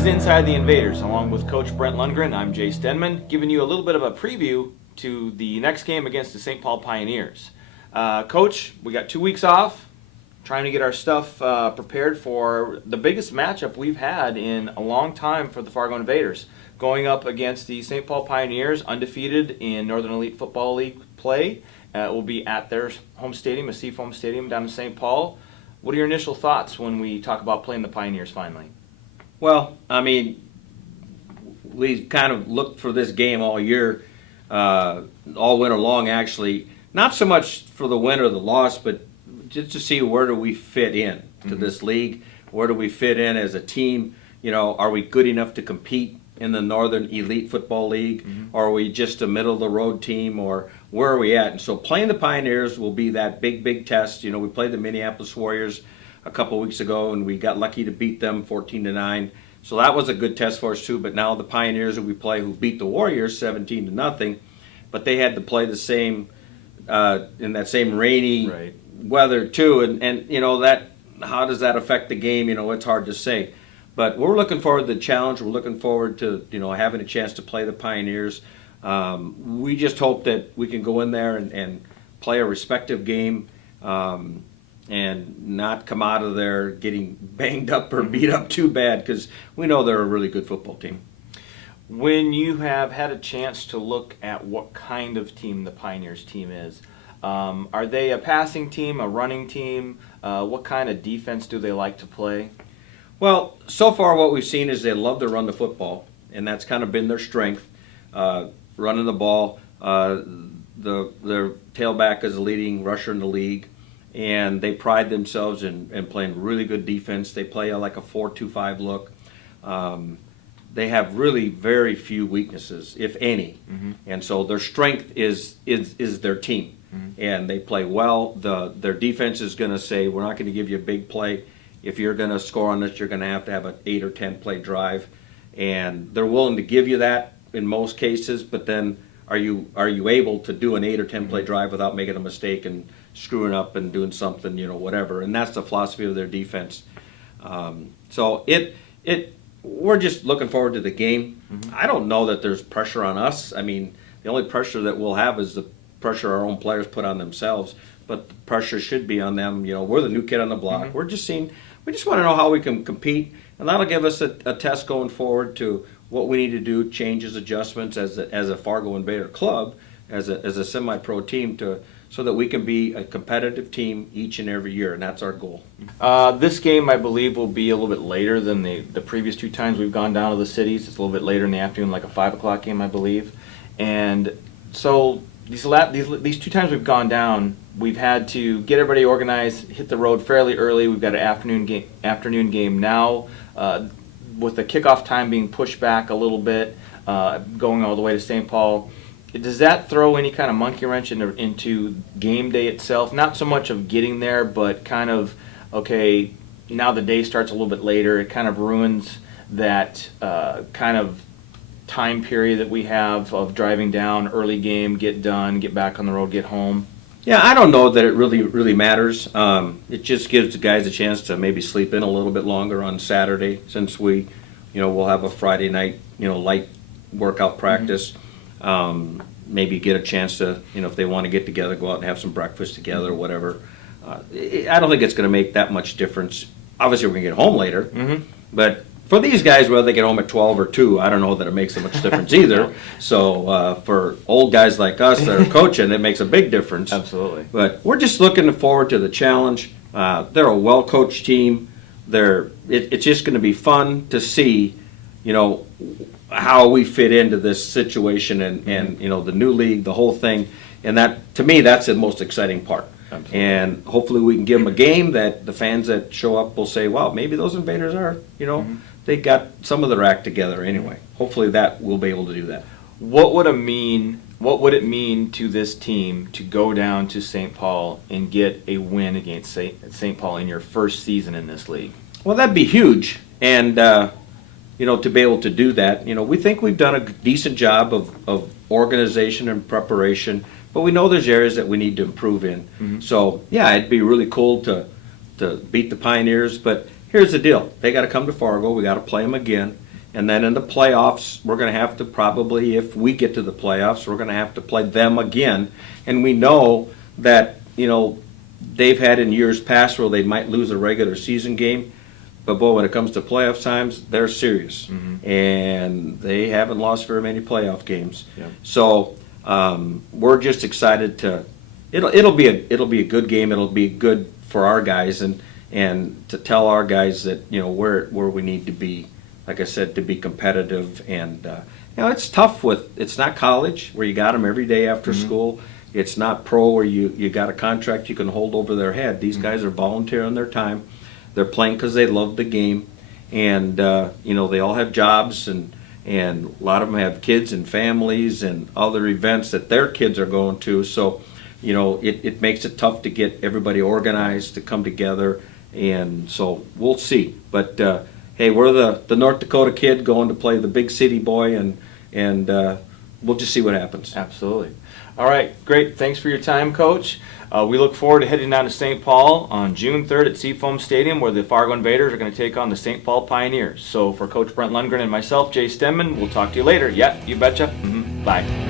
is Inside the Invaders, along with Coach Brent Lundgren. I'm Jay Stenman, giving you a little bit of a preview to the next game against the St. Paul Pioneers. Coach, we got 2 weeks off, trying to get our stuff prepared for the biggest matchup we've had in a long time for the Fargo Invaders, going up against the St. Paul Pioneers, undefeated in Northern Elite Football League play. It will be at their home stadium, a Seafoam Stadium down in St. Paul. What are your initial thoughts when we talk about playing the Pioneers finally? Well, I mean, we kind of looked for this game all year, all winter long actually. Not so much for the win or the loss, but just to see where do we fit in to this league. Where do we fit in as a team? You know, are we good enough to compete in the Northern Elite Football League? Or are we just a middle-of-the-road team? Or where are we at? And so playing the Pioneers will be that big test. You know, we played the Minneapolis Warriors a couple weeks ago, and we got lucky to beat them 14-9. So that was a good test for us too. But now the Pioneers who we play, who beat the Warriors 17-0, but they had to play the same in that same rainy weather too. And you know, that how does that affect the game? You know, it's hard to say. But we're looking forward to the challenge. We're looking forward to, you know, having a chance to play the Pioneers. We just hope that we can go in there and play a respective game. And not come out of there getting banged up or beat up too bad, because we know they're a really good football team. When you have had a chance to look at what kind of team the Pioneers team is, are they a passing team, a running team? What kind of defense do they like to play? Well, so far what we've seen is they love to run the football, and that's kind of been their strength, running the ball. Their tailback is the leading rusher in the league. And they pride themselves in playing really good defense. They play like a 4-2-5 look. They have really very few weaknesses, if any. And so their strength is their team. And they play well. Their defense is going to say, we're not going to give you a big play. If you're going to score on us, you're going to have an 8 or 10 play drive. And they're willing to give you that in most cases, but then are you able to do an 8 or 10 play drive without making a mistake and screwing up and doing something, you know, whatever. And that's the philosophy of their defense. So we're just looking forward to the game. I don't know that there's pressure on us. I mean, the only pressure that we'll have is the pressure our own players put on themselves. But the pressure should be on them. You know, we're the new kid on the block. We just want to know how we can compete, and that'll give us a test going forward to what we need to do, changes, adjustments as a Fargo Invader club, as a semi-pro team so that we can be a competitive team each and every year, and that's our goal. This game, I believe, will be a little bit later than the previous 2 times we've gone down to the cities. It's a little bit later in the afternoon, like a 5 o'clock game, I believe. And so these 2 times we've gone down, we've had to get everybody organized, hit the road fairly early. We've got an afternoon game now, with the kickoff time being pushed back a little bit, going all the way to St. Paul. Does that throw any kind of monkey wrench into game day itself? Not so much of getting there, but kind of, okay, now the day starts a little bit later. It kind of ruins that kind of time period that we have of driving down, early game, get done, get back on the road, get home. Yeah, I don't know that it really matters. It just gives the guys a chance to maybe sleep in a little bit longer on Saturday, since we'll have a Friday night, light workout practice. Maybe get a chance to, if they want to get together, go out and have some breakfast together or whatever. I don't think it's going to make that much difference. Obviously, we're going to get home later, but for these guys, whether they get home at 12 or 2, I don't know that it makes so much difference either. So for old guys like us that are coaching, it makes a big difference. Absolutely. But we're just looking forward to the challenge. They're a well-coached team. It's just going to be fun to see, how we fit into this situation and the new league, the whole thing. And that, to me, that's the most exciting part. Absolutely. And hopefully we can give them a game that the fans that show up will say, wow, maybe those Invaders are, they got some of their act together anyway. Hopefully that we'll be able to do that. What would it mean to this team to go down to St. Paul and get a win against St. Paul in your first season in this league? Well, that'd be huge. And, to be able to do that, we think we've done a decent job of organization and preparation, but we know there's areas that we need to improve in. So, yeah, it'd be really cool to beat the Pioneers, but here's the deal. They got to come to Fargo. We got to play them again. And then in the playoffs, we're going to have to probably, if we get to the playoffs, we're going to have to play them again. And we know that, they've had in years past where they might lose a regular season game. But boy, when it comes to playoff times, they're serious. And they haven't lost very many playoff games. Yep. So we're just excited to, it'll be a good game. It'll be good for our guys and to tell our guys that, where we need to be, like I said, to be competitive. And it's tough it's not college where you got them every day after school. It's not pro where you got a contract you can hold over their head. These guys are volunteering their time. They're playing because they love the game, and they all have jobs, and a lot of them have kids and families and other events that their kids are going to. So, it makes it tough to get everybody organized to come together, and so we'll see. But hey, we're the North Dakota kid going to play the big city boy, and we'll just see what happens. Absolutely. All right, great. Thanks for your time, Coach. We look forward to heading down to St. Paul on June 3rd at Seafoam Stadium, where the Fargo Invaders are going to take on the St. Paul Pioneers. So for Coach Brent Lundgren and myself, Jay Stemman, we'll talk to you later. Yeah, you betcha. Bye.